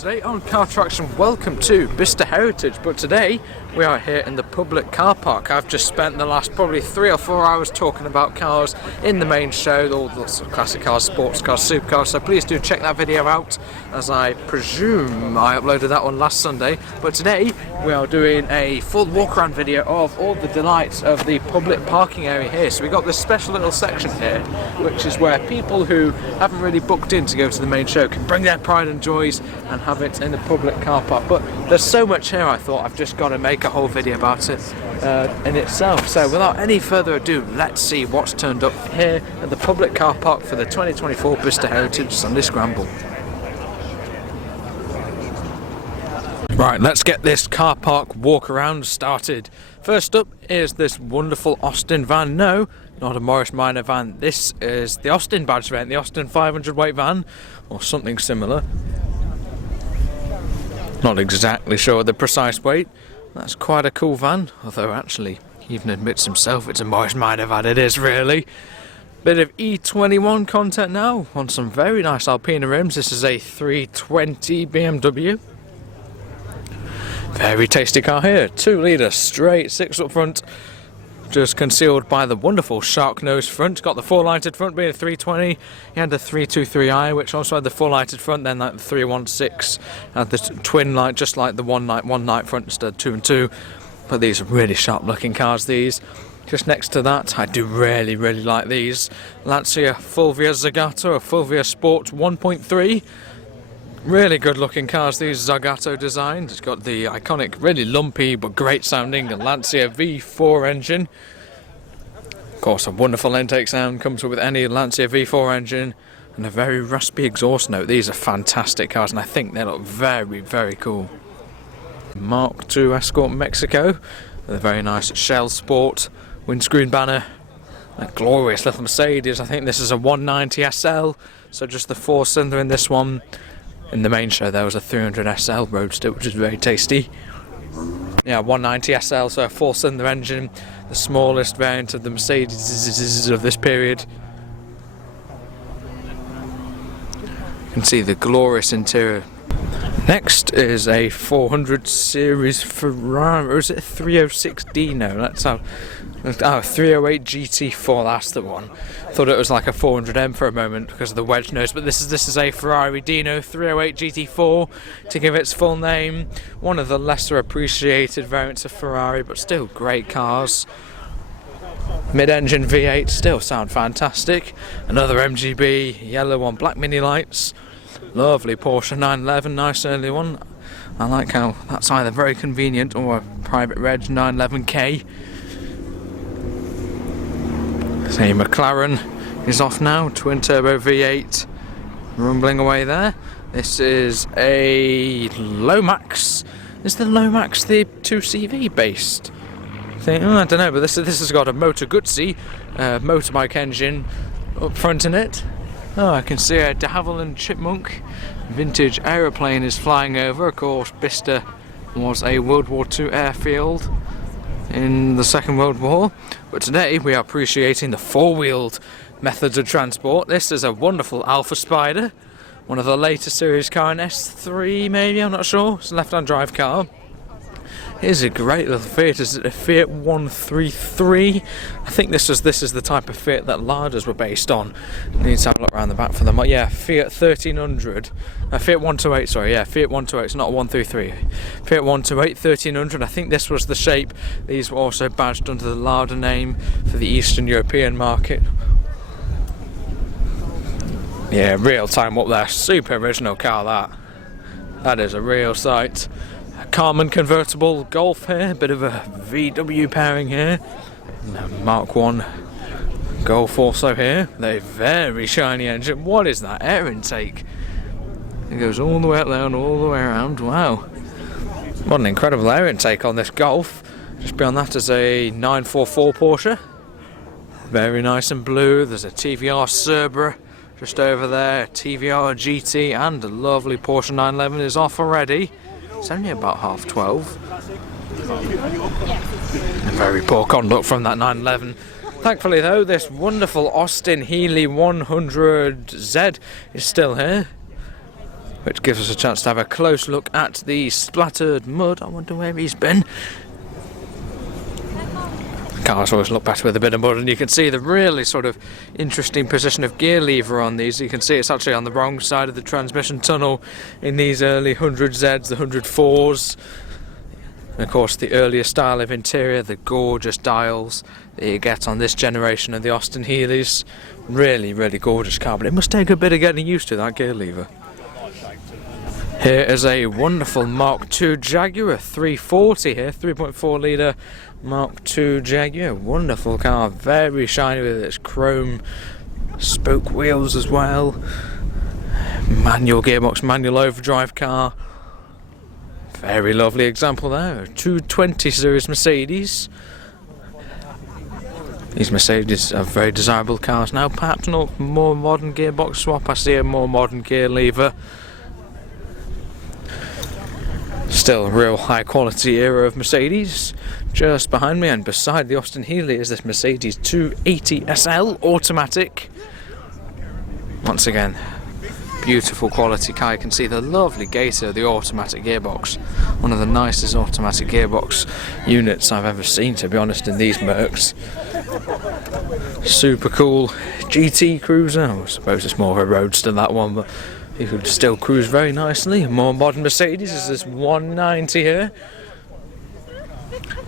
Today on Car Traction, welcome to Bicester Heritage, but today we are here in the public car park. I've just spent the last probably 3 or 4 hours talking about cars in the main show, all the sort of classic cars, sports cars, supercars, so please do check that video out, as I presume I uploaded that one last Sunday. But today we are doing a full walk around video of all the delights of the public parking area here. So we got this special little section here, which is where people who haven't really booked in to go to the main show can bring their pride and joys and have it in the public car park. But there's so much here, I thought I've just got to make a whole video about it in itself. So without any further ado, let's see what's turned up here at the public car park for the 2024 Bicester Heritage Sunday Scramble. Right, let's get this car park walk around started. First up is this wonderful Austin van. No, not a Morris Minor van. This is the Austin badge van, the Austin 500 weight van, or something similar. Not exactly sure the precise weight. That's quite a cool van, although actually he even admits himself it's a Morris Minor van. It is really. Bit of E21 content now on some very nice Alpina rims. This is a 320 BMW. Very tasty car here, 2 litre straight 6 up front, just concealed by the wonderful shark nose front. Got the 4-lighted front being a 320, he had the 323i which also had the 4-lighted front, then like the 316 had the twin light, just like the one light front instead of 2 and 2. But these are really sharp looking cars, these. Just next to that, I do really like these. Lancia Fulvia Zagato, a Fulvia Sport 1.3. Really good looking cars, these, Zagato designed. It's got the iconic, really lumpy but great sounding Lancia V4 engine. Of course, a wonderful intake sound comes with any Lancia V4 engine, and a very raspy exhaust note. These are fantastic cars, and I think they look very cool. Mark II Escort Mexico, with a very nice Shell Sport windscreen banner. A glorious little Mercedes. I think this is a 190 SL, so just the 4-cylinder in this one. In the main show there was a 300 SL Roadster, which is very tasty. Yeah, 190 SL, so a 4-cylinder engine, the smallest variant of the Mercedes of this period. You can see the glorious interior. Next is a 400 series Ferrari, or is it a 306D? No, let's have 308 GT4, that's the one. Thought it was like a 400M for a moment because of the wedge nose, but this is a Ferrari Dino 308 GT4 to give its full name. One of the lesser appreciated variants of Ferrari, but still great cars. Mid-engine V8 still sound fantastic. Another MGB, yellow on black mini lights. Lovely Porsche 911, nice early one. I like how that's either very convenient or a private reg 911K. Say McLaren is off now, twin turbo V8 rumbling away there. This is a Lomax. Is the Lomax the 2CV based thing? Oh, I don't know, but this has got a Motor Guzzi motorbike engine up front in it. Oh, I can see a de Havilland Chipmunk vintage aeroplane is flying over. Of course, Bicester was a World War II airfield in the Second World War, but today we are appreciating the 4-wheeled methods of transport. This is a wonderful Alpha Spider, one of the later series car in S3 maybe, I'm not sure. It's a left-hand drive car. Here's a great little Fiat. Is it a Fiat 133? I think this is the type of Fiat that Ladas were based on. Need to have a look around the back for them. Yeah, Fiat 1300. Fiat 128, sorry, yeah, Fiat 128, it's not a 133. Fiat 128, 1300. I think this was the shape. These were also badged under the Lada name for the Eastern European market. Yeah, real time up there. Super original car, that. That is a real sight. Carman convertible Golf here, bit of a VW pairing here. Mark 1 Golf also here. A very shiny engine. What is that air intake? It goes all the way up there and all the way around. Wow. What an incredible air intake on this Golf. Just beyond that is a 944 Porsche. Very nice and blue. There's a TVR Cerberus just over there. TVR GT and a lovely Porsche 911 is off already. It's only about 12:30. Very poor conduct from that 911. Thankfully though, this wonderful Austin Healey 100Z is still here. which gives us a chance to have a close look at the splattered mud. I wonder where he's been. Cars always look better with a bit of mud, and you can see the really sort of interesting position of gear lever on these. You can see it's actually on the wrong side of the transmission tunnel in these early 100Zs, the 104s. And of course the earlier style of interior, the gorgeous dials that you get on this generation of the Aston Healey's. Really, really gorgeous car, but it must take a bit of getting used to, that gear lever. Here is a wonderful Mark II Jaguar 340 here, 3.4 litre Mark II Jaguar. Wonderful car, very shiny with its chrome spoke wheels as well. Manual gearbox, manual overdrive car. Very lovely example there, 220 series Mercedes. These Mercedes are very desirable cars now, perhaps not more modern gearbox swap. I see a more modern gear lever. Still a real high quality era of Mercedes. Just behind me and beside the Aston Healey is this Mercedes 280 SL automatic. Once again, beautiful quality car. You can see the lovely gator of the automatic gearbox. One of the nicest automatic gearbox units I've ever seen, to be honest, in these Mercs. Super cool GT cruiser. I suppose it's more of a roadster, that one, but you could still cruise very nicely. More modern Mercedes is this 190 here.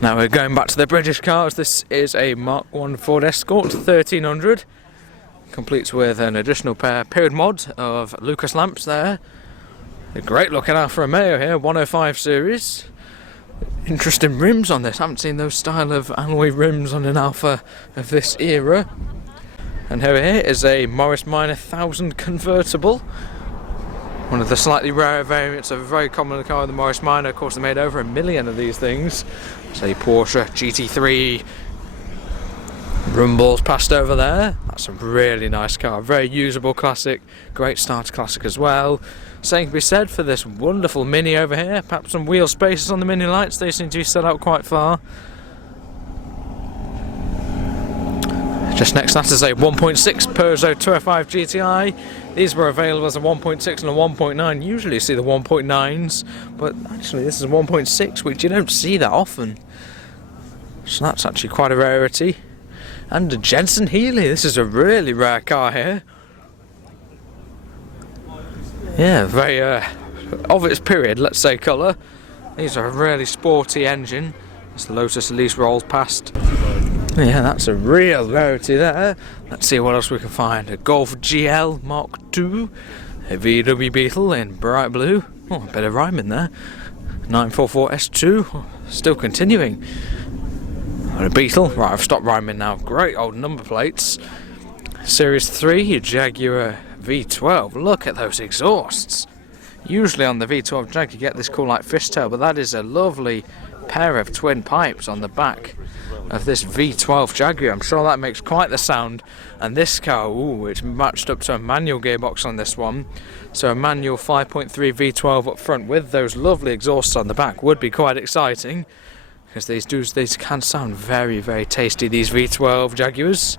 Now we're going back to the British cars. This is a Mark I Ford Escort 1300. Completes with an additional pair period mod of Lucas lamps there. A great looking Alfa Romeo here, 105 series. Interesting rims on this. I haven't seen those style of alloy rims on an Alfa of this era. And here is a Morris Minor 1000 convertible. One of the slightly rarer variants of a very common car, the Morris Minor. Of course, they made over 1 million of these things. Say Porsche GT3. Rumbles passed over there. That's a really nice car, very usable classic, great starter classic as well. Same can be said for this wonderful Mini over here. Perhaps some wheel spaces on the Mini lights, they seem to be set out quite far. Just next to that is a 1.6 Peugeot 205 GTI. These were available as a 1.6 and a 1.9. Usually you see the 1.9s, but actually this is a 1.6, which you don't see that often. So that's actually quite a rarity. And a Jensen Healey, this is a really rare car here. Yeah, very of its period, let's say, colour. These are a really sporty engine. As the Lotus Elise rolls past. Yeah, that's a real rarity there. Let's see what else we can find. A Golf GL Mark II, a VW Beetle in bright blue. Oh, a bit of rhyming there. 944 S2, oh, still continuing. And a Beetle, right, I've stopped rhyming now. Great old number plates. Series 3, Jaguar V12. Look at those exhausts. Usually on the V12 Jag you get this cool like fishtail, but that is a lovely pair of twin pipes on the back of this V12 Jaguar. I'm sure that makes quite the sound. And this car, ooh, it's matched up to a manual gearbox on this one. So a manual 5.3 V12 up front with those lovely exhausts on the back would be quite exciting. Because these can sound very, very tasty, these V12 Jaguars.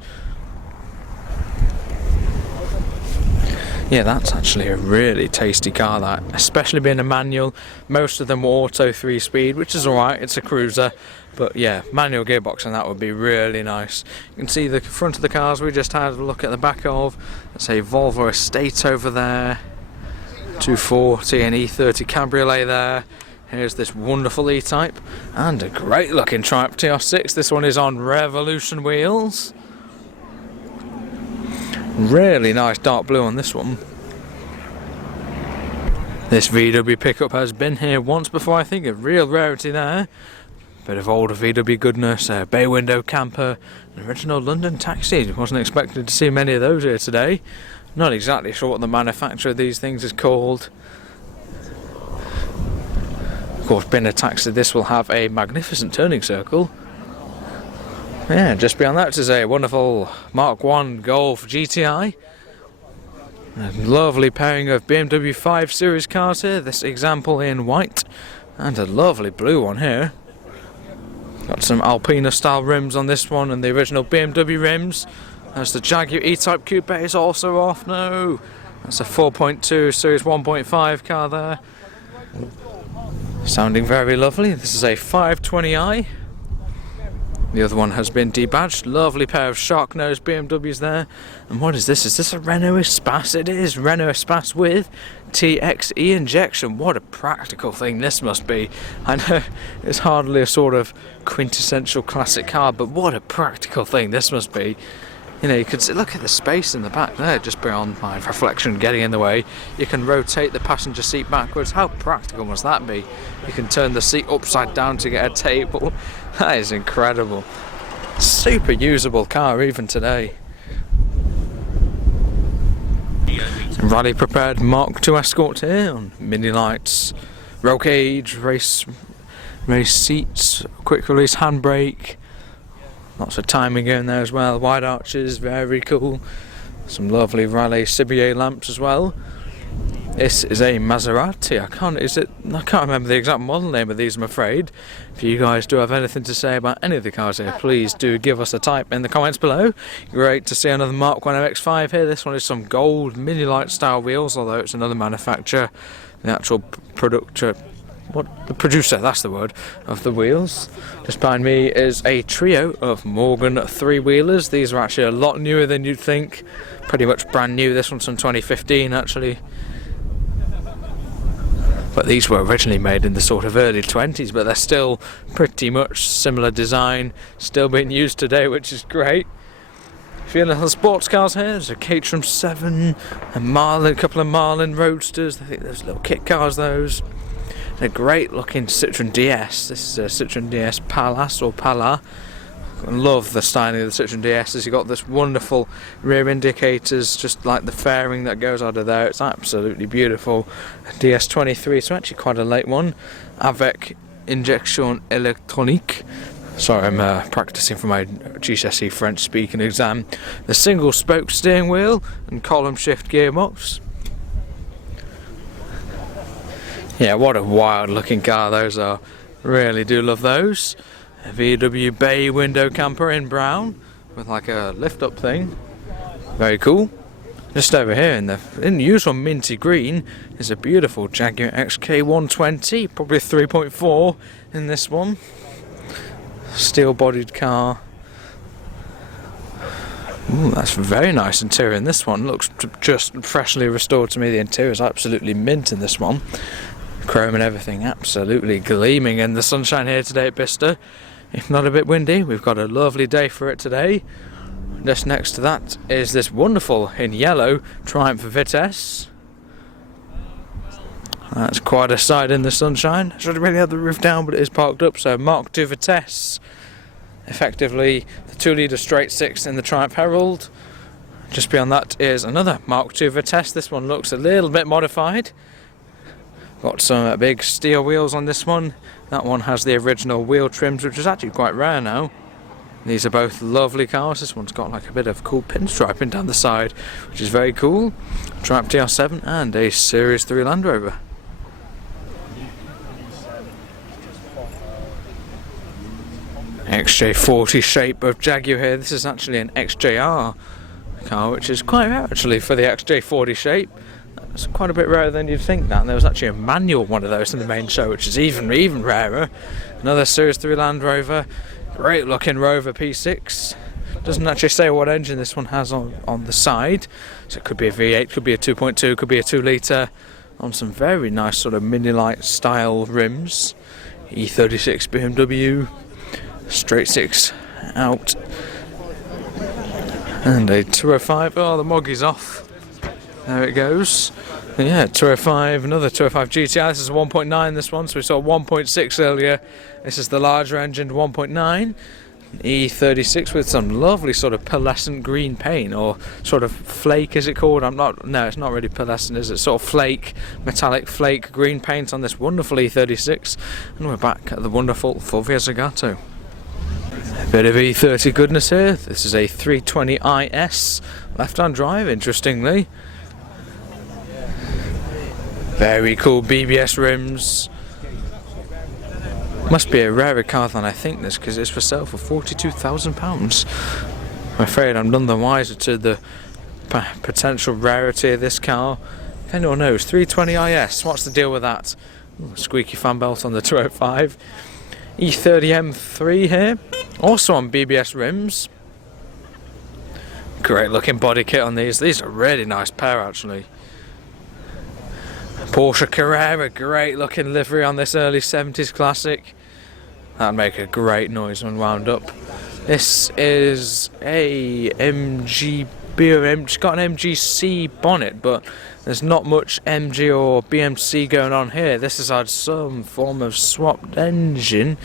Yeah, that's actually a really tasty car, that. Especially being a manual. Most of them were auto 3-speed, which is alright, it's a cruiser. But yeah, manual gearbox and that would be really nice. You can see the front of the cars we just had a look at the back of. Let's say Volvo Estate over there. 240 and E30 Cabriolet there. Here's this wonderful E-Type. And a great looking Triumph TR6. This one is on Revolution wheels. Really nice dark blue on this one. This VW pickup has been here once before, I think. A real rarity there. Bit of older VW goodness, a bay window camper, an original London taxi. Wasn't expecting to see many of those here today. Not exactly sure what the manufacturer of these things is called. Of course, being a taxi, this will have a magnificent turning circle. Yeah, just beyond that is a wonderful Mark I Golf GTI. A lovely pairing of BMW 5 Series cars here. This example in white, and a lovely blue one here. Got some Alpina style rims on this one, and the original BMW rims. As the Jaguar E-Type Coupe is also off. No, That's a 4.2 Series 1.5 car there. Sounding very lovely. This is a 520i. The other one has been debadged. Lovely pair of shark nose BMWs there. And what is this? Is this a Renault Espace? It is Renault Espace with TXE injection. What a practical thing this must be. I know it's hardly a sort of quintessential classic car, but what a practical thing this must be. You know, you can see, look at the space in the back there, just beyond my reflection getting in the way. You can rotate the passenger seat backwards. How practical must that be? You can turn the seat upside down to get a table. That is incredible. Super usable car even today. Rally prepared Mark II Escort here on mini lights, roll cage, race seats, quick release handbrake. Lots of timing in there as well. Wide arches, very cool. Some lovely Raleigh Cibier lamps as well. This is a Maserati. I can't remember the exact model name of these, I'm afraid. If you guys do have anything to say about any of the cars here, please do give us a type in the comments below. Great to see another Mark I MX-5 here. This one is some gold mini light style wheels, although it's another manufacturer. The actual producer, that's the word, of the wheels. Just behind me is a trio of Morgan three-wheelers. These are actually a lot newer than you'd think. Pretty much brand new. This one's from 2015 actually. But these were originally made in the sort of early 20s, but they're still pretty much similar design, still being used today, which is great. A few little sports cars here. There's a Caterham 7, a couple of Marlin Roadsters. I think there's little kit cars, those. A great looking Citroen DS. This is a Citroen DS Palace or Pala. I love the styling of the Citroen DS. You've got this wonderful rear indicators, just like the fairing that goes out of there. It's absolutely beautiful. DS23, so actually quite a late one. Avec injection électronique. Sorry, I'm practicing for my GCSE French speaking exam. The single spoke steering wheel and column shift gearbox. Yeah, what a wild looking car those are. Really do love those. A VW bay window camper in brown with like a lift up thing. Very cool. Just over here in the usual minty green is a beautiful Jaguar XK120, probably 3.4 in this one. Steel bodied car. Ooh, that's very nice interior in this one. Looks just freshly restored to me. The interior is absolutely mint in this one. Chrome and everything absolutely gleaming in the sunshine here today at Bicester. If not a bit windy, we've got a lovely day for it today. Just next to that is this wonderful in yellow Triumph Vitesse. That's quite a sight in the sunshine. Should have really had the roof down, but it is parked up. So Mark II Vitesse, effectively the 2-litre straight six in the Triumph Herald. Just beyond that is another Mark II Vitesse. This one looks a little bit modified. Got some big steel wheels on this one. That one has the original wheel trims, which is actually quite rare now. These are both lovely cars. This one's got like a bit of cool pinstriping down the side, which is very cool. Triumph TR7 and a Series 3 Land Rover. XJ40 shape of Jaguar here. This is actually an XJR car, which is quite rare actually for the XJ40 shape. It's quite a bit rarer than you'd think that. And there was actually a manual one of those in the main show, which is even rarer. Another Series 3 Land Rover. Great looking Rover P6. Doesn't actually say what engine this one has on the side. So it could be a V8, could be a 2.2, could be a 2-litre. On some very nice sort of mini light style rims. E36 BMW. Straight 6 out. And a 205. Oh, the Moggy's off. There it goes. And yeah, 205, another 205 GTI. This is a 1.9, this one. So we saw 1.6 earlier. This is the larger engine 1.9. E36 with some lovely sort of pearlescent green paint, or sort of flake, is it called? No, it's not really pearlescent, is it? Sort of flake, metallic flake green paint on this wonderful E36. And we're back at the wonderful Fulvia Zagato. A bit of E30 goodness here. This is a 320IS left-hand drive, interestingly. Very cool BBS rims. Must be a rarer car than I think this, because it's for sale for £42,000. I'm afraid I'm none the wiser to the potential rarity of this car. If anyone knows, 320 IS, what's the deal with that? Ooh, squeaky fan belt on the 205. E30 M3 here, also on BBS rims. Great looking body kit on these. These are a really nice pair actually. Porsche Carrera, great looking livery on this early 70s classic. That'd make a great noise when wound up. This is a MGB, it's got an MGC bonnet, but there's not much MG or BMC going on here. This has had some form of swapped engine.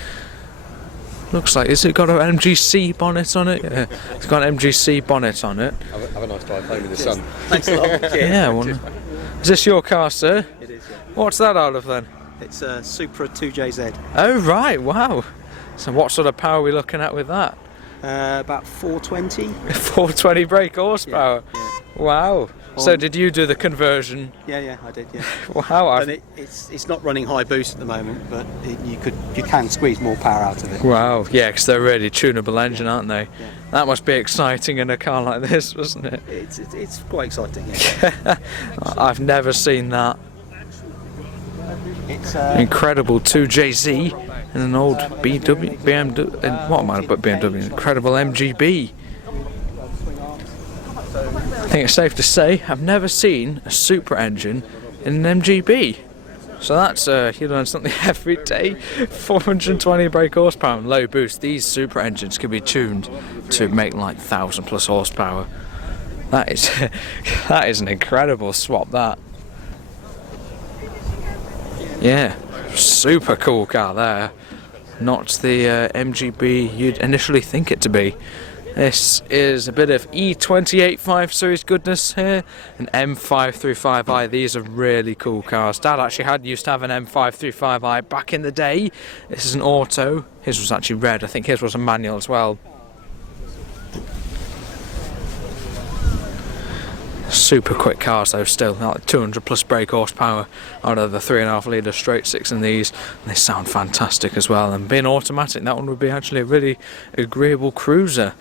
Looks like, has it got an MGC bonnet on it? Yeah, it's got an MGC bonnet on it. Have a nice drive home in the sun. Thanks a lot. Yeah, is this your car, sir? It is, yeah. What's that out of then? It's a Supra 2JZ. Oh right, wow. So what sort of power are we looking at with that? About 420. 420 brake horsepower. Yeah. Wow. So did you do the conversion? Yeah, I did. Yeah. Wow. And it's not running high boost at the moment, but you can squeeze more power out of it. Wow. Yeah, because they're really tunable engine, aren't they? Yeah. That must be exciting in a car like this, wasn't it? It's quite exciting. Yeah. I've never seen that. It's Incredible 2JZ and an old BMW. And what am I about BMW? Incredible MGB. I think it's safe to say I've never seen a Supra engine in an MGB. So that's you learn something every day. 420 brake horsepower and low boost. These Supra engines can be tuned to make like 1,000+ horsepower. That is that is an incredible swap. That. Yeah, super cool car there. Not the MGB you'd initially think it to be. This is a bit of E28 5 Series goodness here, an M535i. These are really cool cars. Dad actually used to have an M535i back in the day. This is an auto. His was actually red. I think his was a manual as well. Super quick cars though, still like 200+ brake horsepower out of the 3.5 litre straight six in these. And they sound fantastic as well, and being automatic, that one would be actually a really agreeable cruiser.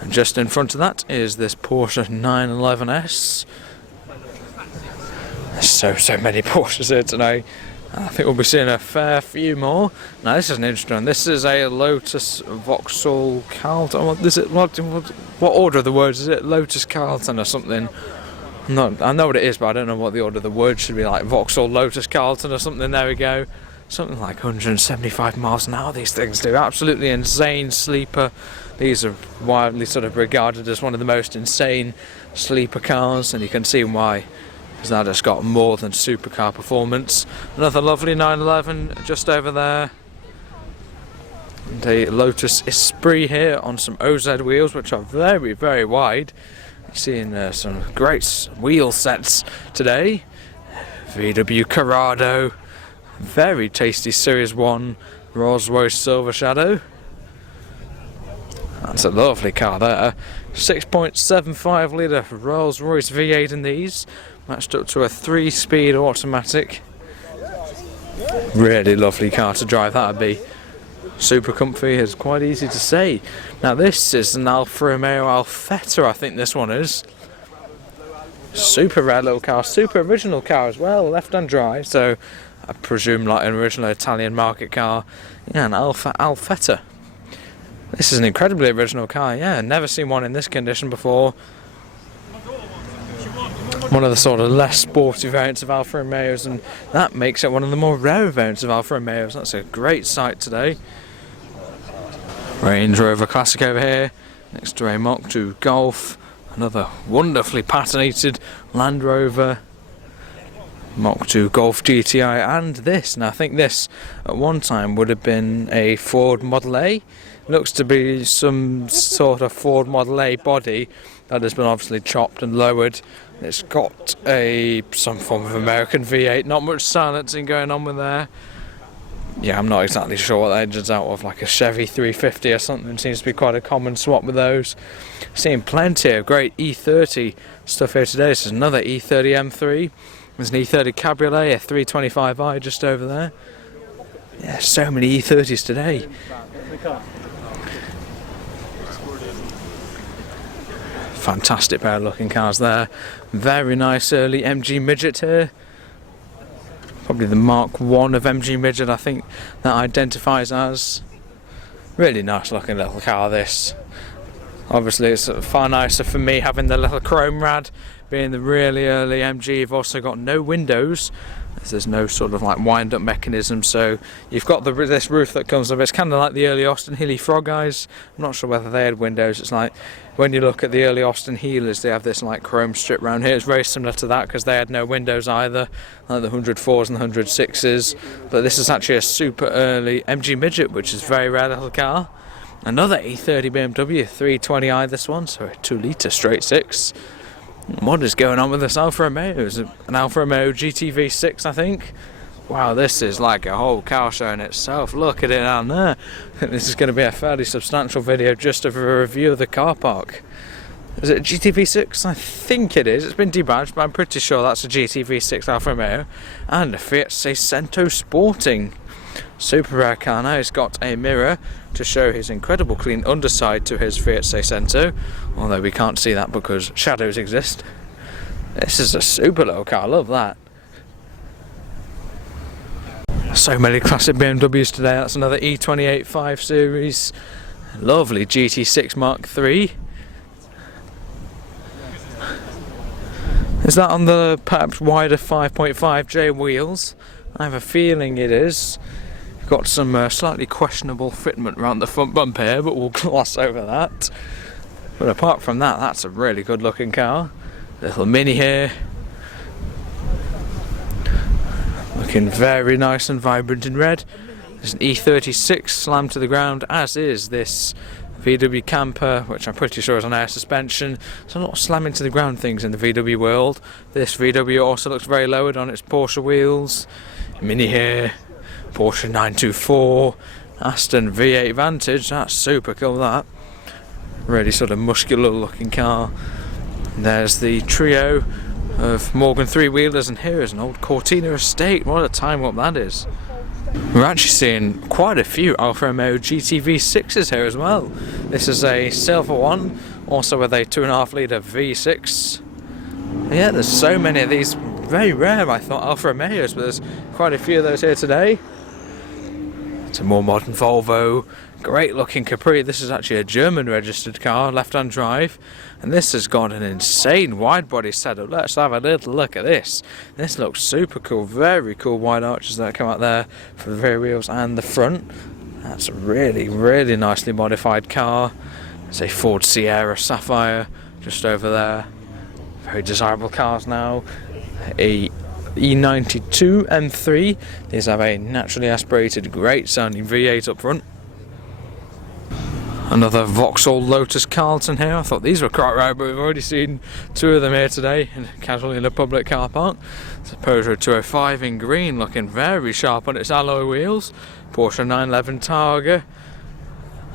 And just in front of that is this Porsche 911S. There's so many Porsches here today. I think we'll be seeing a fair few more. Now this is an interesting one. This is a Lotus Vauxhall Carlton. What order of the words is it? Lotus Carlton or something? No, I know what it is, but I don't know what the order of the words should be. Like Vauxhall Lotus Carlton or something. There we go. Something like 175 miles an hour. These things do. Absolutely insane sleeper. These are widely sort of regarded as one of the most insane sleeper cars, and you can see why. Because that has got more than supercar performance. Another lovely 911 just over there. And a Lotus Esprit here on some OZ wheels, which are very, very wide. You're seeing some great wheel sets today. VW Corrado. Very tasty Series 1 Rolls-Royce Silver Shadow. That's a lovely car there. 6.75 litre Rolls-Royce V8 in these. Matched up to a 3-speed automatic. Really lovely car to drive, that'd be. Super comfy, it's quite easy to say. Now this is an Alfa Romeo Alfetta, I think this one is. Super rare little car, super original car as well, left-hand drive, so I presume like an original Italian market car. Yeah, an Alfetta. This is an incredibly original car, yeah, never seen one in this condition before. One of the sort of less sporty variants of Alfa Romeos, and that makes it one of the more rare variants of Alfa Romeos. That's a great sight today. Range Rover Classic over here, next to a Mach 2 Golf. Another wonderfully patinated Land Rover Mach 2 Golf GTI, and this. Now I think this at one time would have been a Ford Model A. Looks to be some sort of Ford Model A body that has been obviously chopped and lowered. It's got some form of American V8, not much silencing going on with there. Yeah, I'm not exactly sure what the engine's out of, like a Chevy 350 or something. Seems to be quite a common swap with those. Seeing plenty of great E30 stuff here today. This is another E30 M3. There's an E30 Cabriolet, a 325i just over there. Yeah, so many E30s today. Fantastic pair of looking cars there. Very nice early MG midget here. Probably the Mark 1 of MG midget, I think that identifies as. Really nice looking little car, this. Obviously it's far nicer for me having the little chrome rad, being the really early MG. You've also got no windows. There's no sort of like wind up mechanism, so you've got this roof that comes up. It's kind of like the early Austin Healey Frog Eyes. I'm not sure whether they had windows. It's like when you look at the early Austin Healers, they have this like chrome strip around here. It's very similar to that because they had no windows either, like the 104s and the 106s. But this is actually a super early MG midget, which is a very rare little car. Another E30 BMW 320i, this one, so a 2-litre straight six. What is going on with this Alfa Romeo? It's an Alfa Romeo GTV6, I think. Wow, this is like a whole car show in itself. Look at it down there. I think this is going to be a fairly substantial video just of a review of the car park. Is it a GTV6? I think it is. It's been debadged, but I'm pretty sure that's a GTV6 Alfa Romeo. And a Fiat Seicento Sporting. Super rare car now. He's got a mirror to show his incredible clean underside to his Fiat Seicento, although we can't see that because shadows exist. This is a super little car, I love that. So many classic BMWs today. That's another E28 5 Series. Lovely GT6 Mark III. Is that on the perhaps wider 5.5J wheels? I have a feeling it is. Got some slightly questionable fitment around the front bumper here, but we'll gloss over that. But apart from that, that's a really good looking car. Little Mini here. Looking very nice and vibrant in red. There's an E36 slammed to the ground, as is this VW camper, which I'm pretty sure is on air suspension. So a lot of slamming to the ground things in the VW world. This VW also looks very lowered on its Porsche wheels. Mini here. Porsche 924, Aston V8 Vantage, that's super cool that. Really sort of muscular looking car. And there's the trio of Morgan three-wheelers, and here is an old Cortina estate. What a time warp that is. We're actually seeing quite a few Alfa Romeo GTV6s here as well. This is a silver one, also with a 2.5 litre V6. Yeah, there's so many of these. Very rare, I thought, Alfa Romeos, but there's quite a few of those here today. It's a more modern Volvo, great looking Capri. This is actually a German registered car, left-hand drive, and this has got an insane wide body setup. Let's have a little look at this. This looks super cool, very cool wide arches that come out there for the rear wheels and the front. That's a really, really nicely modified car. It's a Ford Sierra Sapphire just over there. Very desirable cars now. A E92 M3. These have a naturally aspirated, great sounding V8 up front. Another Vauxhall Lotus Carlton here. I thought these were quite rare, but we've already seen two of them here today, casually in a public car park. It's a Peugeot 205 in green, looking very sharp on its alloy wheels. Porsche 911 Targa.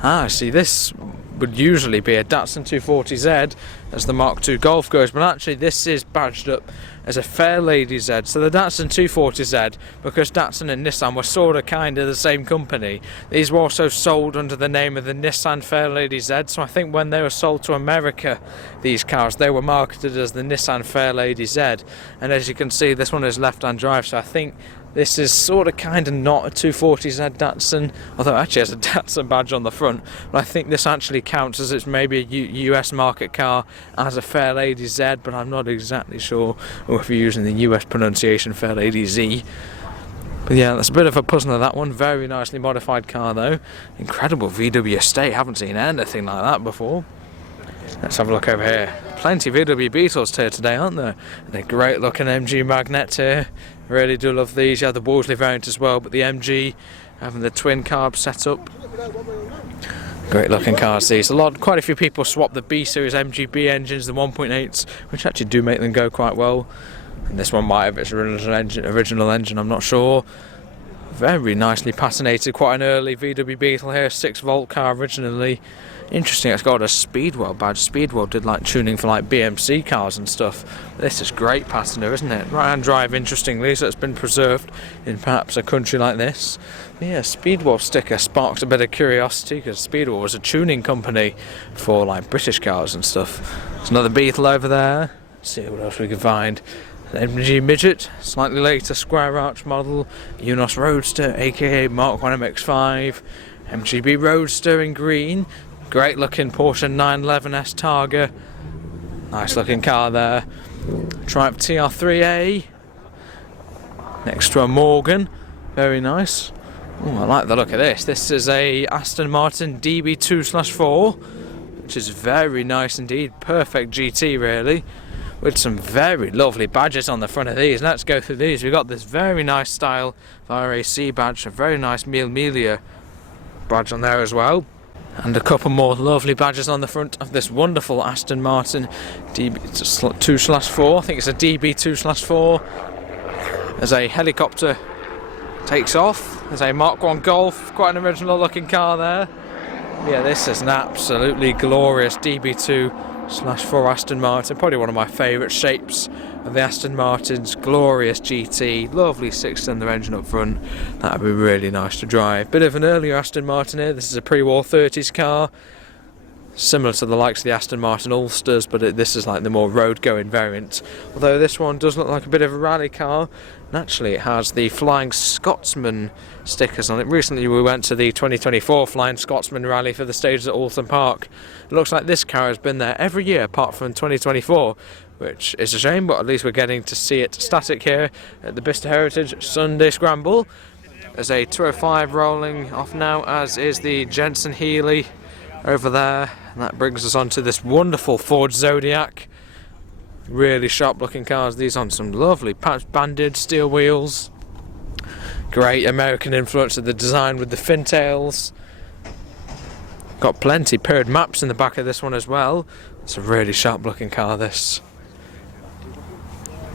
I see, this would usually be a Datsun 240Z as the Mark II Golf goes, but actually this is badged up as a Fairlady Z. So the Datsun 240Z, because Datsun and Nissan were sort of kind of the same company, these were also sold under the name of the Nissan Fairlady Z. So I think when they were sold to America, these cars, they were marketed as the Nissan Fairlady Z. And as you can see, this one is left-hand drive, so I think this is sort of kind of not a 240Z Datsun, although it actually has a Datsun badge on the front. But I think this actually counts as it's maybe a US market car as a Fairlady Z, but I'm not exactly sure if you're using the US pronunciation Fairlady Z. But yeah, that's a bit of a puzzler, that one. Very nicely modified car though. Incredible VW estate, haven't seen anything like that before. Let's have a look over here. Plenty of VW Beetles here today, aren't there? And a great looking MG Magnet here. Really do love these. You have the Wolseley variant as well, but the MG having the twin carb setup. Great looking cars these. Quite a few people swap the B series MGB engines, the 1.8s, which actually do make them go quite well. And this one might have its original engine, I'm not sure. Very nicely patinated, quite an early VW Beetle here, 6-volt car originally. Interesting, it's got a Speedwell badge. Speedwell did like tuning for like BMC cars and stuff. This is great patina, isn't it? Right-hand drive, interestingly, so it's been preserved in perhaps a country like this. Yeah, Speedwell sticker sparks a bit of curiosity because Speedwell was a tuning company for like British cars and stuff. There's another Beetle over there. Let's see what else we can find. MG Midget, slightly later square arch model. Unos Roadster, aka Mark 1 MX-5. MGB Roadster in green. Great looking Porsche 911S Targa. Nice looking car there. Triumph TR3A. Next to a Morgan. Very nice. Oh, I like the look of this. This is a Aston Martin DB2/4, which is very nice indeed. Perfect GT really. With some very lovely badges on the front of these. Let's go through these. We've got this very nice style RAC badge. A very nice Mille Miglia badge on there as well. And a couple more lovely badges on the front of this wonderful Aston Martin DB2/4. I think it's a DB2/4. As a helicopter takes off. There's a Mark 1 Golf. Quite an original looking car there. Yeah, this is an absolutely glorious DB2/4 Aston Martin. Probably one of my favourite shapes of the Aston Martins. Glorious GT. Lovely 6-cylinder engine up front. That would be really nice to drive. Bit of an earlier Aston Martin here. This is a pre-war 30s car. Similar to the likes of the Aston Martin Ulsters, but this is like the more road-going variant. Although this one does look like a bit of a rally car. Naturally, it has the Flying Scotsman stickers on it. Recently, we went to the 2024 Flying Scotsman rally for the stages at Alton Park. It looks like this car has been there every year apart from 2024, which is a shame, but at least we're getting to see it static here at the Bicester Heritage Sunday Scramble. There's a 205 rolling off now, as is the Jensen Healey over there. And that brings us on to this wonderful Ford Zodiac. Really sharp looking cars. These on some lovely patch banded steel wheels. Great American influence of the design with the fintails. Got plenty paired maps in the back of this one as well. It's a really sharp looking car, this.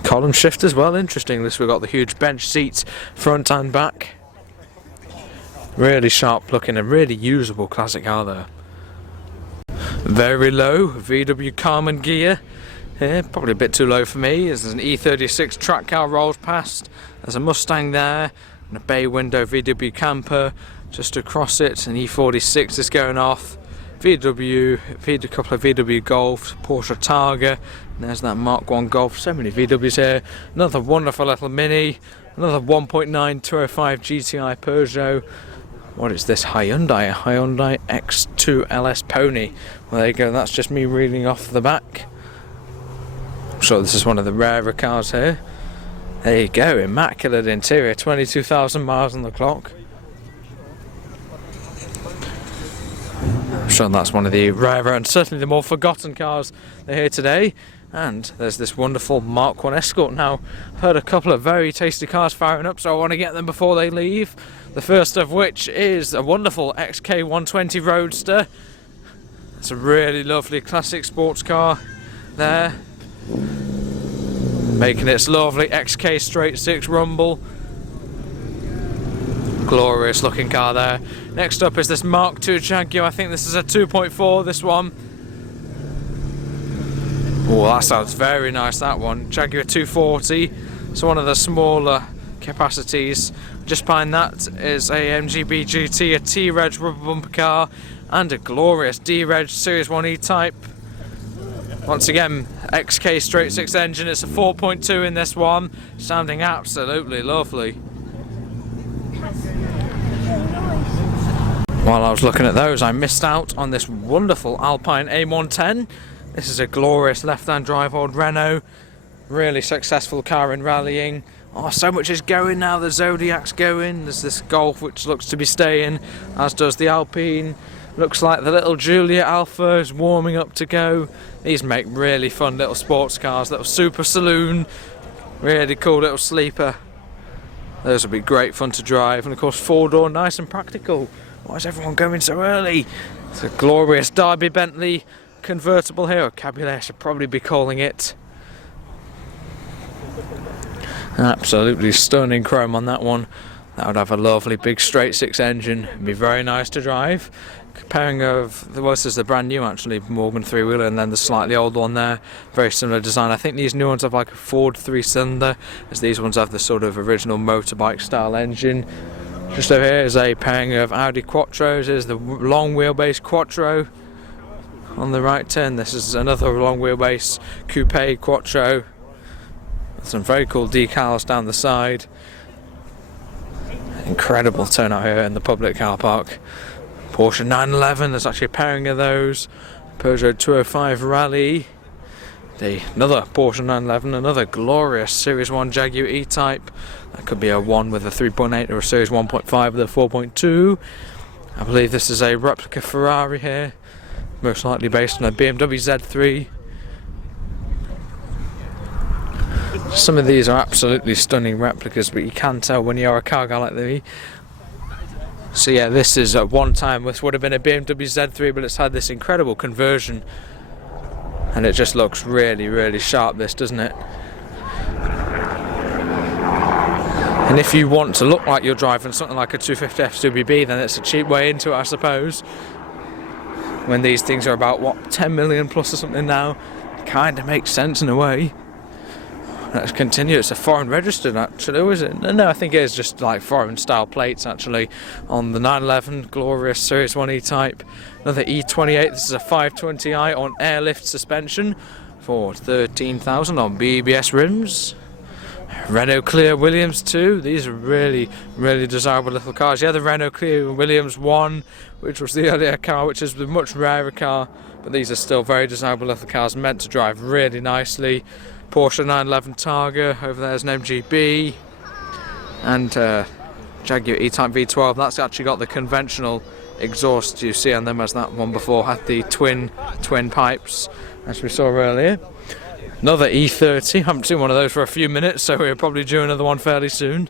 Column shift as well, interesting. This we've got the huge bench seats front and back. Really sharp looking and really usable classic car there. Very low VW Carman gear here, probably a bit too low for me, as there's an E36 track car rolls past. There's a Mustang there and a bay window VW camper just across it. An E46 is going off. A couple of VW Golf, Porsche Targa, and there's that Mark 1 Golf. So many VWs here. Another wonderful little Mini, another 1.9 205 GTI Peugeot. What is this? Hyundai X2 LS Pony. Well, there you go, that's just me reading off the back. I'm sure this is one of the rarer cars here. There you go, immaculate interior, 22,000 miles on the clock. I'm sure that's one of the rarer and certainly the more forgotten cars they're here today. And there's this wonderful Mark 1 Escort. Now, I've heard a couple of very tasty cars firing up, so I want to get them before they leave. The first of which is a wonderful XK120 Roadster. It's a really lovely classic sports car there. Making its lovely XK straight 6 rumble. Glorious looking car there. Next up is this Mark II Jaguar. I think this is a 2.4, this one. Oh, that sounds very nice, that one. Jaguar 240. So one of the smaller capacities. Just behind that is a MGB GT, a T-Reg rubber bumper car, and a glorious D-Reg Series 1 E-Type. Once again, XK straight 6 engine. It's a 4.2 in this one, sounding absolutely lovely. While I was looking at those, I missed out on this wonderful Alpine A110. This is a glorious left-hand drive old Renault. Really successful car in rallying. Oh, so much is going now. The Zodiac's going. There's this Golf which looks to be staying, as does the Alpine. Looks like the little Giulia Alpha is warming up to go. These make really fun little sports cars. Little super saloon. Really cool little sleeper. Those would be great fun to drive. And of course, 4-door, nice and practical. Why is everyone going so early? It's a glorious Derby Bentley convertible here, or cabriolet I should probably be calling it. Absolutely stunning chrome on that one. That would have a lovely big straight six engine. It'd be very nice to drive. Pairing of, well, this is the brand new actually, Morgan three-wheeler, and then the slightly old one there. Very similar design. I think these new ones have like a Ford three-cylinder, as these ones have the sort of original motorbike style engine. Just over here is a pairing of Audi Quattros. Here's the long wheelbase Quattro. On the right turn, this is another long wheelbase coupe Quattro. Some very cool decals down the side. Incredible turnout here in the public car park. Porsche 911, there's actually a pairing of those. Peugeot 205 Rally. Another Porsche 911, another glorious Series 1 Jaguar E-Type. That could be a 1 with a 3.8 or a Series 1.5 with a 4.2. I believe this is a replica Ferrari here, most likely based on a BMW Z3. Some of these are absolutely stunning replicas, but you can tell when you're a car guy like me. So yeah, this is at one time, this would have been a BMW Z3, but it's had this incredible conversion. And it just looks really, really sharp, this, doesn't it? And if you want to look like you're driving something like a 250 FWB, then it's a cheap way into it, I suppose. When these things are about, what, 10 million plus or something now, it kind of makes sense in a way. Let's continue. It's a foreign registered actually, or is it? No, I think it is just like foreign style plates actually on the 911 glorious Series 1 E-Type. Another E28. This is a 520i on airlift suspension for 13,000 on BBS rims. Renault Clio Williams 2. These are really, really desirable little cars. Yeah, the Renault Clio Williams 1, which was the earlier car, which is the much rarer car, but these are still very desirable little cars, meant to drive really nicely. Porsche 911 Targa, over there is an MGB, and Jaguar E-Type V12. That's actually got the conventional exhaust you see on them, as that one before had the twin pipes, as we saw earlier. Another E30, haven't seen one of those for a few minutes, so we're probably due another one fairly soon.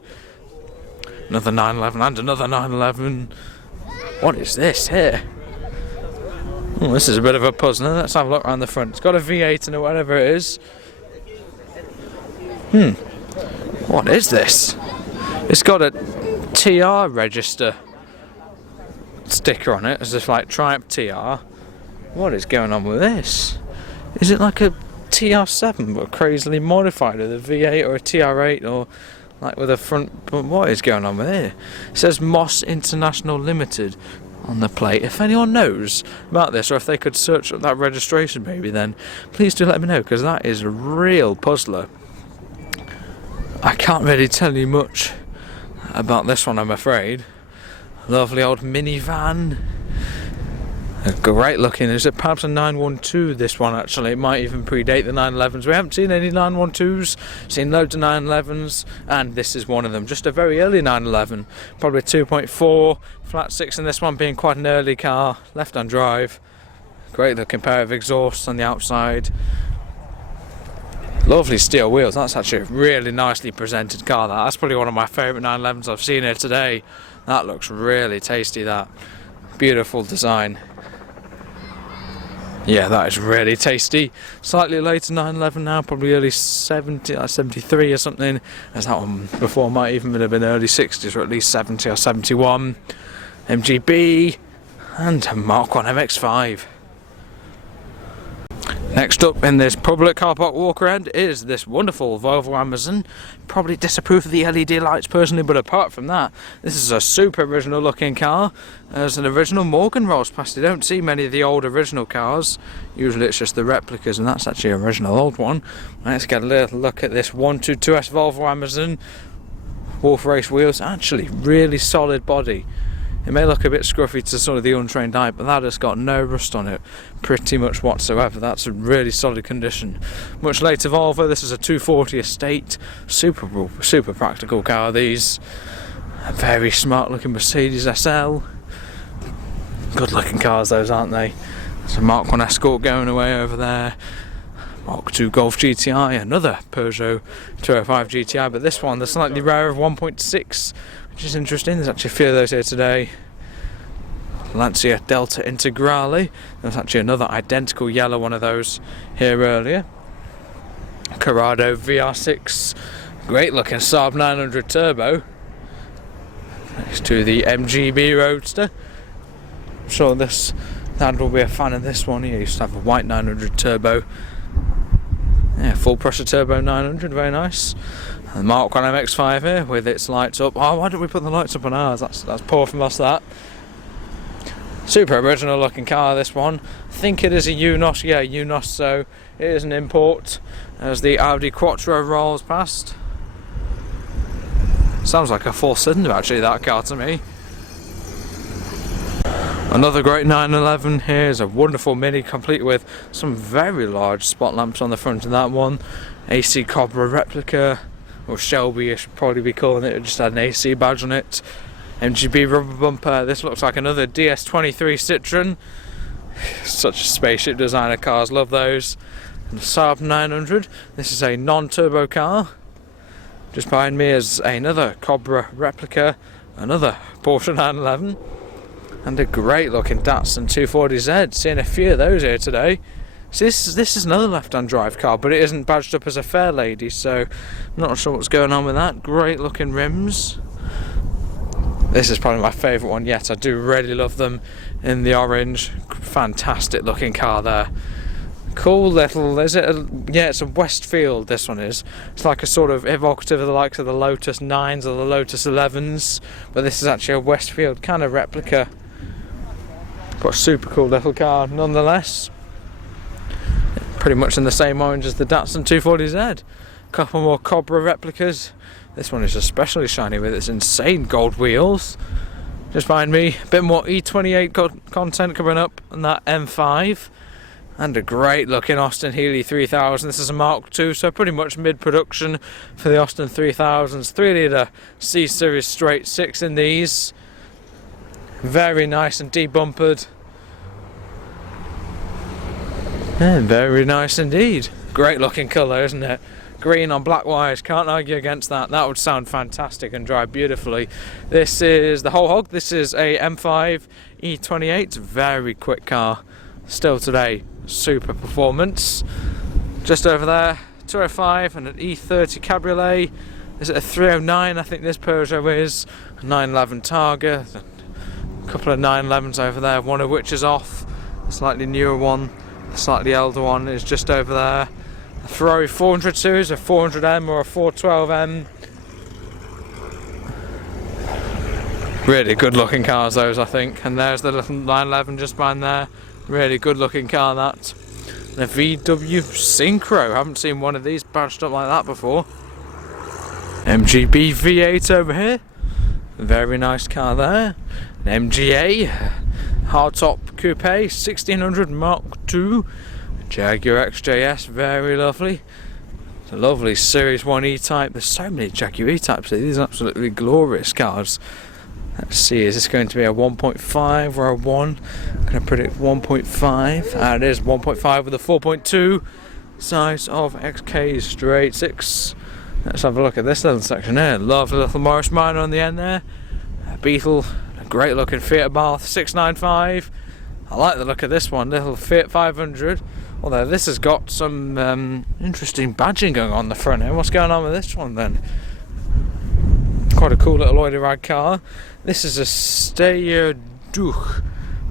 Another 911 and another 911. What is this here? Oh, this is a bit of a puzzler. Let's have a look around the front. It's got a V8 in it, whatever it is. What is this? It's got a TR register sticker on it, as if like Triumph TR. What is going on with this? Is it like a TR7 but crazily modified with a V8 or a TR8 or like with a front? But what is going on with it? It says Moss International Limited on the plate. If anyone knows about this, or if they could search up that registration maybe, then please do let me know, because that is a real puzzler. I can't really tell you much about this one, I'm afraid. Lovely old minivan. Great looking. Is it perhaps a 912, this one actually? It might even predate the 911s. We haven't seen any 912s, seen loads of 911s, and this is one of them. Just a very early 911, probably 2.4, flat 6 in this one, being quite an early car, left-hand drive. Great looking pair of exhausts on the outside. Lovely steel wheels. That's actually a really nicely presented car. That's probably one of my favourite 911s I've seen here today. That looks really tasty, that. Beautiful design. Yeah, that is really tasty. Slightly later 911 now, probably early 70, like 73 or something. As that one before might even have been early 60s, or at least 70 or 71. MGB and a Mark 1 MX-5. Next up in this public car park walk around is this wonderful Volvo Amazon. Probably disapprove of the LED lights personally, but apart from that, this is a super original looking car. There's an original Morgan rolls past. You don't see many of the old original cars. Usually it's just the replicas, and that's actually an original old one. Let's get a little look at this 122S Volvo Amazon. Wolf race wheels, actually really solid body. It may look a bit scruffy to sort of the untrained eye, but that has got no rust on it pretty much whatsoever. That's a really solid condition. Much later Volvo, this is a 240 estate. Super practical car, these. A very smart looking Mercedes SL. Good looking cars those, aren't they? There's a Mark 1 Escort going away over there. Mark 2 Golf GTI, another Peugeot 205 GTI, but this one, the slightly rarer 1.6, which is interesting. There's actually a few of those here today. Lancia Delta Integrale. There's actually another identical yellow one of those here earlier. Corrado VR6. Great looking Saab 900 Turbo. to the MGB Roadster. I'm sure this Dad will be a fan of this one. He used to have a white 900 turbo. Yeah, full pressure turbo 900, very nice. And the Mark 1 MX-5 here with its lights up. Oh, why don't we put the lights up on ours? That's poor from us, that. Super original looking car, this one. I think it is a Unos, yeah, Unos, so it is an import. As the Audi Quattro rolls past. Sounds like a 4-cylinder actually, that car to me. Another great 911 here is a wonderful Mini, complete with some very large spot lamps on the front of that one. AC Cobra replica, or Shelby I should probably be calling it, just had an AC badge on it. MGB rubber bumper. This looks like another DS23 Citroen. Such a spaceship designer, cars love those. And the Saab 900, this is a non-turbo car. Just behind me is another Cobra replica, another Porsche 911. And a great looking Datsun 240Z, seeing a few of those here today. So this is another left-hand drive car, but it isn't badged up as a fair lady, so I'm not sure what's going on with that. Great looking rims. This is probably my favourite one yet. I do really love them in the orange. Fantastic looking car there. Cool little, is it yeah, it's a Westfield, this one is. It's like a sort of evocative of the likes of the Lotus 9s or the Lotus 11s, but this is actually a Westfield kind of replica. But a super cool little car nonetheless. Pretty much in the same orange as the Datsun 240Z. Couple more Cobra replicas. This one is especially shiny with its insane gold wheels. Just behind me, a bit more E28 content coming up on that M5. And a great looking Austin Healey 3000. This is a Mark II, so pretty much mid-production for the Austin 3000s. 3-litre C-Series straight 6 in these. Very nice and debumpered. Yeah, very nice indeed. Great looking colour, isn't it? Green on black wires, can't argue against that. That would sound fantastic and drive beautifully. This is the whole hog. This is a M5 E28, very quick car. Still today, super performance. Just over there, 205 and an E30 Cabriolet. Is it a 309? I think this Peugeot is. A 911 Targa. A couple of 911s over there, one of which is off. A slightly newer one, the slightly older one is just over there. A Ferrari 400 series, a 400M or a 412M. Really good looking cars those, I think. And there's the little 911 just behind there. Really good looking car, that. And a VW Synchro. Haven't seen one of these badged up like that before. MGB V8 over here. Very nice car there. An MGA hardtop coupe 1600 Mark II. Jaguar XJS, very lovely. It's a lovely Series 1 E-Type. There's so many Jaguar E-Types here. These are absolutely glorious cars. Let's see, is this going to be a 1.5 or a 1? I'm going to predict 1.5. And it is 1.5 with a 4.2 size of XK straight 6. Let's have a look at this little section here. Lovely little Morris Minor on the end there. A Beetle, a great looking Fiat Bath 695. I like the look of this one, little Fiat 500. Although this has got some interesting badging going on the front here. What's going on with this one then? Quite a cool little oily rag car. This is a Steyr Duch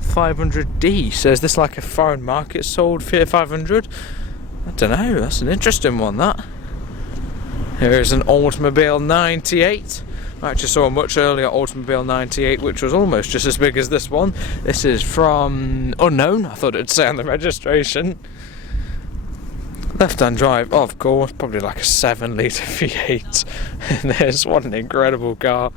500D. So is this like a foreign market sold Fiat 500? I don't know, that's an interesting one, that. Here's an Automobile 98. I actually saw a much earlier Automobile 98 which was almost just as big as this one. This is from Unknown, I thought it'd say on the registration. Left-hand drive, of course, probably like a 7-litre V8. And there's what an incredible car.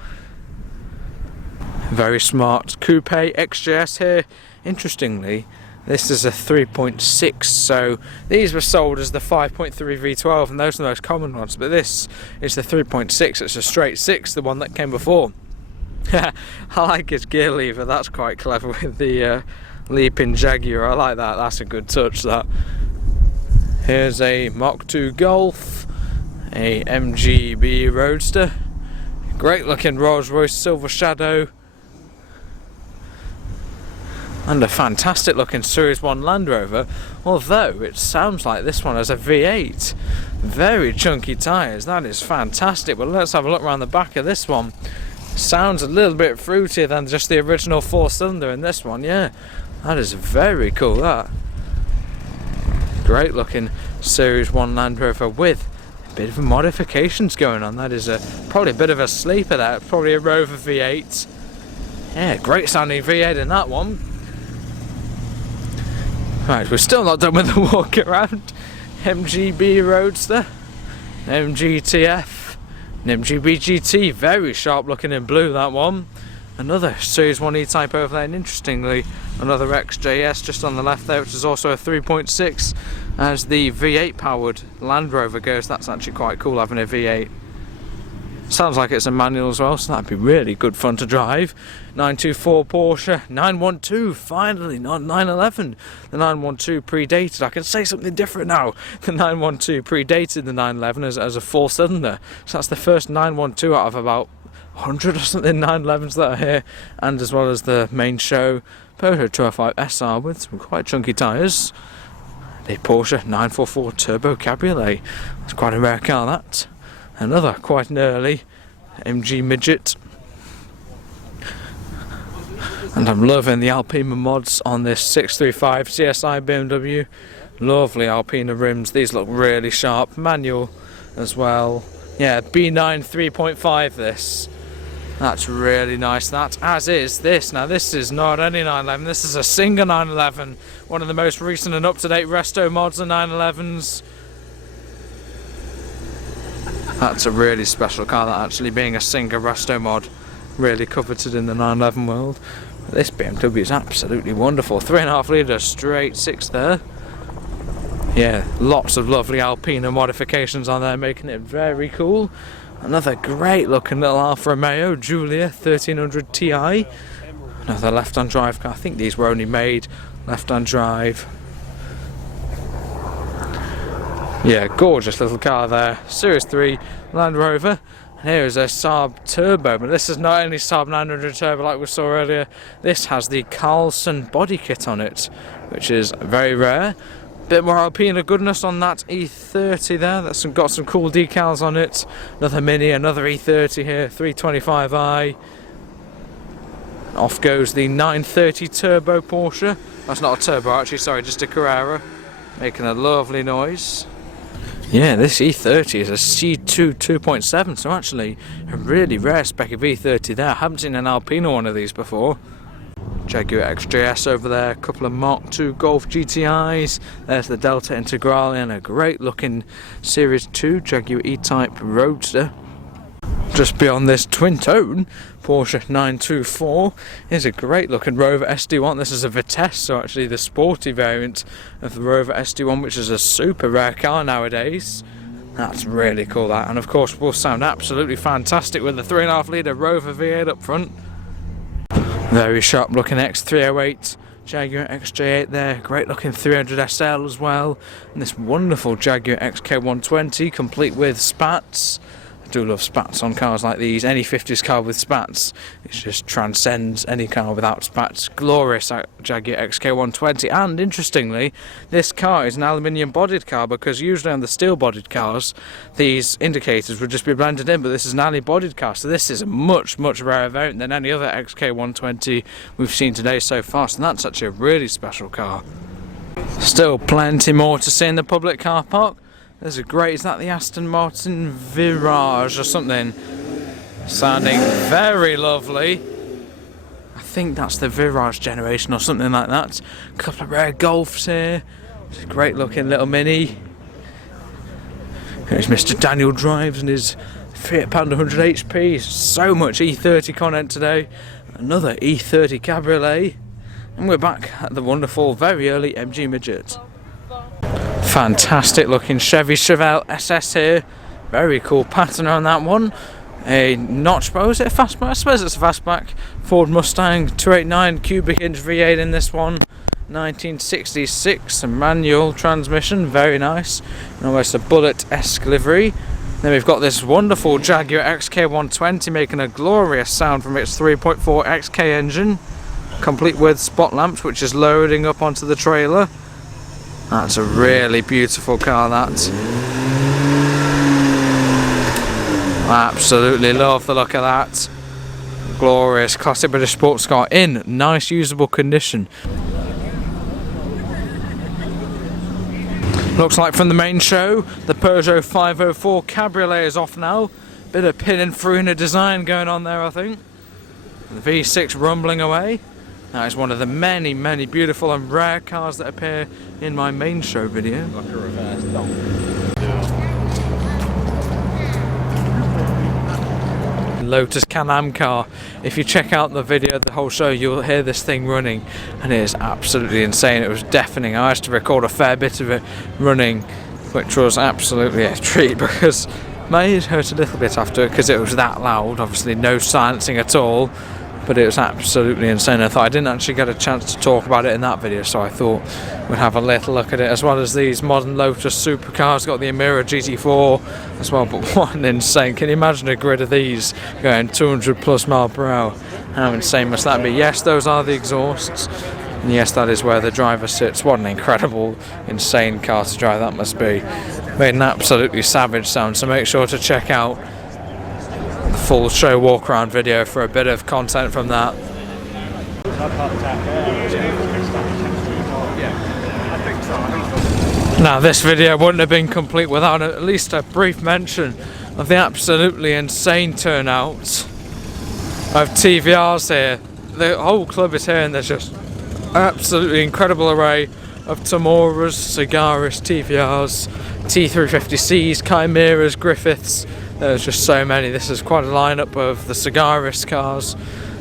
Very smart coupe XJS here. Interestingly, this is a 3.6, so these were sold as the 5.3 V12 and those are the most common ones, but this is the 3.6, it's a straight 6, the one that came before. I like his gear lever, that's quite clever with the leaping Jaguar. I like that, that's a good touch, that. Here's a Mark II Golf, a MGB Roadster, great looking Rolls Royce Silver Shadow, and a fantastic looking Series 1 Land Rover, although it sounds like this one has a V8. Very chunky tyres, that is fantastic. But let's have a look around the back of this one. Sounds a little bit fruitier than just the original 4-cylinder in this one. Yeah, that is very cool. That great looking Series 1 Land Rover with a bit of modifications going on. That is probably a bit of a sleeper there, probably a Rover V8. Yeah, great sounding V8 in that one. Right, we're still not done with the walk around. MGB Roadster, MGTF, an MGB GT, very sharp looking in blue, that one. Another Series 1 E-Type overlay, and interestingly another XJS just on the left there, which is also a 3.6 as the V8 powered Land Rover goes. That's actually quite cool having a V8. Sounds like it's a manual as well, so that'd be really good fun to drive. 924 Porsche 912, finally, not 911. The 912 predated, I can say something different now. The 912 predated the 911 as a 4-cylinder. So that's the first 912 out of about 100 or something 911s that are here. And as well as the main show Peugeot 205 SR with some quite chunky tyres. The Porsche 944 Turbo Cabriolet. It's quite a rare car, that. Another quite an early MG Midget. And I'm loving the Alpina mods on this 635 CSI BMW. Lovely Alpina rims, these look really sharp. Manual as well. Yeah, B9 3.5 this. That's really nice, that, as is this. Now this is not any 911, this is a Singer 911. One of the most recent and up-to-date resto mods of 911s. That's a really special car, that, actually being a Singer resto mod. Really coveted in the 911 world. This BMW is absolutely wonderful. 3.5 litre straight 6 there. Yeah, lots of lovely Alpina modifications on there, making it very cool. Another great looking little Alfa Romeo Giulia 1300 Ti. Another left-hand drive car. I think these were only made left-hand drive. Yeah, gorgeous little car there. Series 3 Land Rover. And here is a Saab Turbo, but this is not only Saab 900 Turbo like we saw earlier. This has the Carlson body kit on it, which is very rare. Bit more Alpina goodness on that E30 there. That's got some cool decals on it. Another Mini, another E30 here, 325i. Off goes the 930 Turbo Porsche. That's not a turbo actually, sorry, just a Carrera. Making a lovely noise. Yeah, this E30 is a C2 2.7, so actually a really rare spec of E30 there. I haven't seen an Alpina one of these before. Jaguar XJS over there, a couple of Mark II Golf GTIs. There's the Delta Integrale and a great looking Series 2 Jaguar E-Type Roadster. Just beyond this twin-tone Porsche 924 is a great looking Rover SD1. This is a Vitesse, so actually the sporty variant of the Rover SD1, which is a super rare car nowadays. That's really cool, that, and of course will sound absolutely fantastic with the 3.5 litre Rover V8 up front. Very sharp looking X308 Jaguar XJ8 there, great looking 300 SL as well, and this wonderful Jaguar XK120 complete with spats. I do love spats on cars like these. Any 50s car with spats, it just transcends any car without spats. Glorious Jaguar XK120, and interestingly this car is an aluminium bodied car, because usually on the steel bodied cars these indicators would just be blended in, but this is an alloy bodied car, so this is a much rarer variant than any other XK120 we've seen today so far, so that's actually a really special car. Still plenty more to see in the public car park. There's a great, is that the Aston Martin Virage or something? Sounding very lovely. I think that's the Virage generation or something like that. A couple of rare Golfs here. It's a great looking little Mini. Here's Mr. Daniel Drives and his Fiat Panda 100 HP. So much E30 content today. Another E30 Cabriolet. And we're back at the wonderful, very early MG Midget. Fantastic looking Chevy Chevelle SS here. Very cool pattern on that one. A notch, but was it a fastback? I suppose it's a fastback. Ford Mustang 289 cubic inch V8 in this one. 1966, a manual transmission, very nice. And almost a bullet-esque livery. Then we've got this wonderful Jaguar XK120 making a glorious sound from its 3.4 XK engine. Complete with spot lamps, which is loading up onto the trailer. That's a really beautiful car, that. I absolutely love the look of that. glorious classic British sports car in nice usable condition. Looks like from the main show, the Peugeot 504 Cabriolet is off now. Bit of pin and Farina design going on there, I think. The V6 rumbling away. That is one of the many, many beautiful and rare cars that appear in my main show video. Like a reverse Lotus Can-Am car. If you check out the video of the whole show, you'll hear this thing running, and it is absolutely insane. It was deafening. I had to record a fair bit of it running, which was absolutely a treat because my ears hurt a little bit after, because it was that loud. Obviously no silencing at all, but it was absolutely insane. I thought I didn't actually get a chance to talk about it in that video, so I thought we'd have a little look at it, as well as these modern Lotus supercars. Got the Emira GT4 as well, but what an insane, can you imagine a grid of these going 200 plus mile per hour? How insane must that be? Yes, those are the exhausts, and yes, that is where the driver sits. What an incredible, insane car to drive that must be. Made an absolutely savage sound, so make sure to check out the full show walk around video for a bit of content from that. Now this video wouldn't have been complete without at least a brief mention of the absolutely insane turnout of TVRs here. The whole club is here, and there's just absolutely incredible array of Tamuras, Cigaris, TVRs, T350Cs, Chimeras, Griffiths. There's just so many. This is quite a lineup of the Cigaris cars.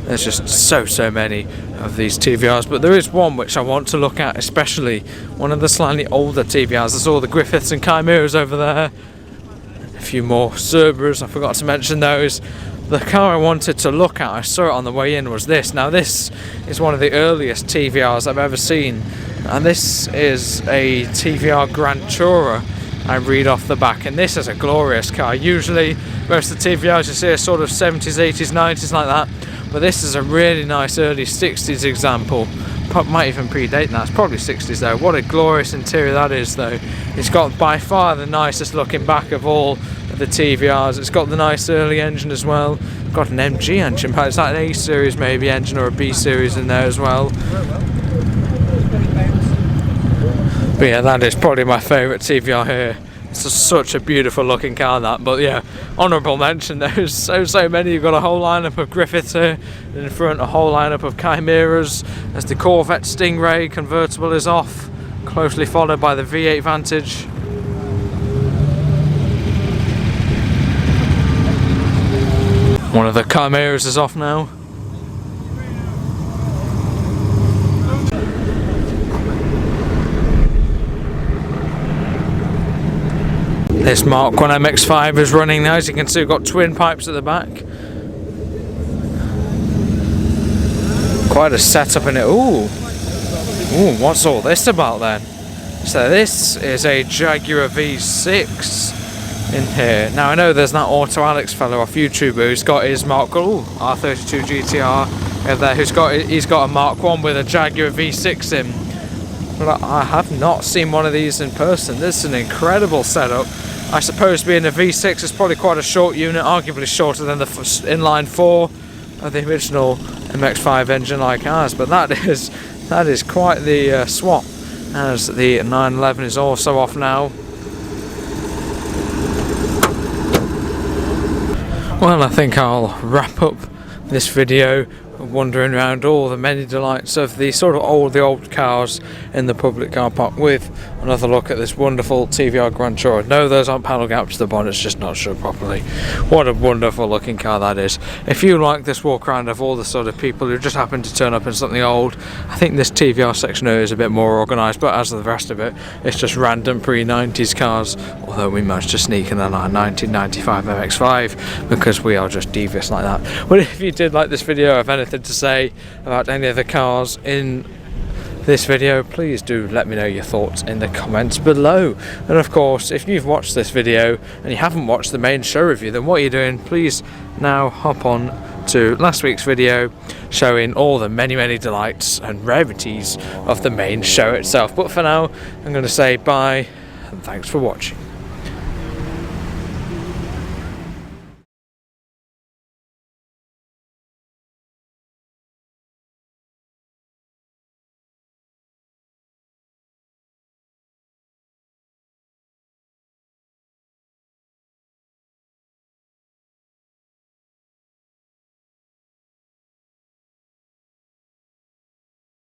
There's just so many of these TVRs, but there is one which I want to look at, especially one of the slightly older TVRs. There's all the Griffiths and Chimeras over there. A few more Cerberus, I forgot to mention those. The car I wanted to look at, I saw it on the way in, was this. Now this is one of the earliest TVRs I've ever seen, and this is a TVR Grantura. I read off the back, and this is a glorious car. Usually most of the TVRs you see are sort of 70s, 80s, 90s like that, but this is a really nice early 60s example. Might even predate that. It's probably 60s though. What a glorious interior that is though. It's got by far the nicest looking back of all of the TVRs. It's got the nice early engine as well. Got an MG engine, but it's like an A series maybe engine or a B series in there as well. But yeah, that is probably my favourite TVR here. It's such a beautiful looking car, that. But yeah, honourable mention, there's so many. You've got a whole lineup of Griffiths here in front, a whole lineup of Chimeras. As the Corvette Stingray convertible is off, closely followed by the V8 Vantage. One of the Chimeras is off now. This Mark 1 MX-5 is running now. As you can see, we've got twin pipes at the back. Quite a setup in it. Ooh, what's all this about then? So this is a Jaguar V6 in here. Now I know there's that Auto Alex fellow off YouTube who's got his Mark R32 GTR there, he's got a Mark 1 with a Jaguar V6 in. But I have not seen one of these in person. This is an incredible setup. I suppose being a V6 is probably quite a short unit, arguably shorter than the inline 4 of the original MX-5 engine like ours, but that is quite the swap, as the 911 is also off now. Well, I think I'll wrap up this video wandering around all the many delights of the sort of the old cars in the public car park with another look at this wonderful TVR Grantura. No, those aren't panel gaps, the bonnet's just not shut properly. What a wonderful looking car that is. If you like this walk around of all the sort of people who just happen to turn up in something old, I think this TVR section here is a bit more organised, but as the rest of it, it's just random pre-90s cars, although we managed to sneak in our 1995 MX-5 because we are just devious like that. But if you did like this video, have anything to say about any of the cars in this video, please do let me know your thoughts in the comments below. And of course, if you've watched this video and you haven't watched the main show review, then what are you doing? Please now hop on to last week's video showing all the many delights and rarities of the main show itself. But for now, I'm going to say bye and thanks for watching.